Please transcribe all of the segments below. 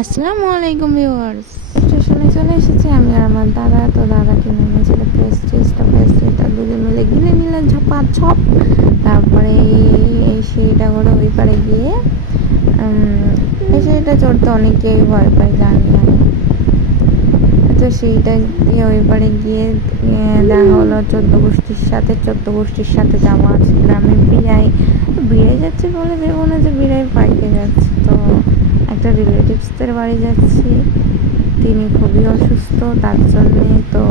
আসসালামু আলাইকুম ভিউয়ার্স। স্টেশনে চলে এসেছি আমি আর আমার দাদা। তো দাদাকে নেমেছিল প্রেস্টিজটা দুজন মিলে গিলে নিলেন ঝপাঝপ। তারপরে এই সিঁড়িটা করে ওই পারে গিয়ে এই সিঁড়িটা চড়তে অনেকেই ভয় পায়, জানি আমি। তো সেইটা দিয়ে ওই পারে গিয়ে দেখা হলো চোদ্দ গোষ্ঠীর সাথে যাওয়া আছে গ্রামে। বিড়াই যাচ্ছে বলে ভেবো না যে বিড়াই পাইকে যাচ্ছে। তো একটা রিলেটিভসদের বাড়ি যাচ্ছি, তিনি খুবই অসুস্থ, তার জন্যে তো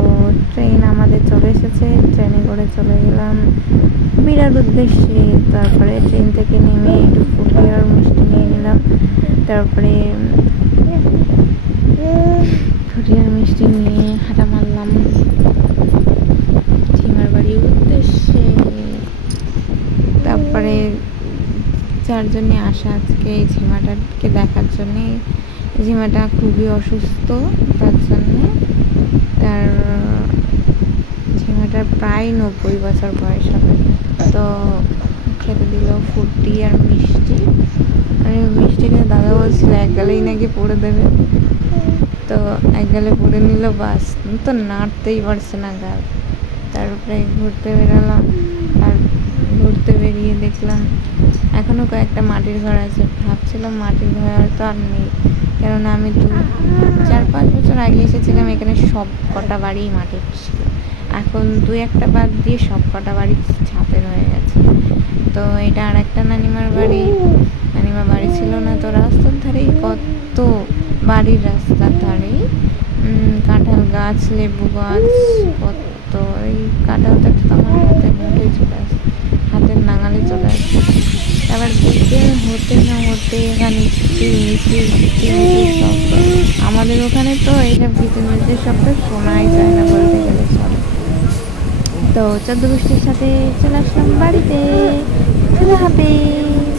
ট্রেন আমাদের চলে এসেছে। ট্রেনে করে চলে গেলাম বিরার উদ্দেশ্যে। তারপরে ট্রেন থেকে নেমে একটু ফুটি আর মিষ্টি নিয়ে নিলাম। তারপরে ফুটি আর মিষ্টি নিয়ে হাঁটা মারলাম ঝিমার বাড়ির উদ্দেশ্যে। তারপরে যার জন্যে আসা আজকে এই ঝিমাটাকে দেখার জন্যে। ঝিমাটা খুবই অসুস্থ, তার জন্যে ঝিমাটার প্রায় 90 বছর বয়স হবে। তো খেতে দিল ফুটি আর মিষ্টি। আর মিষ্টি নিয়ে দাদা বলছিল এক গালেই নাকি পড়ে দেবে। তো এক গালে পড়ে নিল, বাস তো নাড়তেই পারছে না গাল। তারপরে ঘুরতে বেরোলাম। আর ঘুরতে বেরিয়ে দেখলাম এখনও কয়েকটা মাটির ঘর আছে। ভাবছিলাম মাটির ঘর তো আর নেই, কেননা আমি 4-5 বছর আগে এসেছিলাম, এখানে সব কটা বাড়ি মাটির ছিল। এখন 2-1টা বাদ দিয়ে সব কটা বাড়ি ছাপের হয়ে গেছে। তো এটা আর একটা নানিমার বাড়ি ছিল না। তো রাস্তার ধারেই কত বাড়ির রাস্তার ধারেই কাঁঠাল গাছ, লেবু গাছ, কত এই কাঁঠালটা তো আমার হাতের নাগালে চলে আসে। আবার বিকেল হতে না হতে এখানে শব্দ। আমাদের ওখানে তো এইসব কিচিরমিচির শব্দ শোনাই যায় না বলতে গেলে চলে। তো 14 গোষ্ঠীর সাথে চলে আসলাম বাড়িতে। ভালো হাফেজ।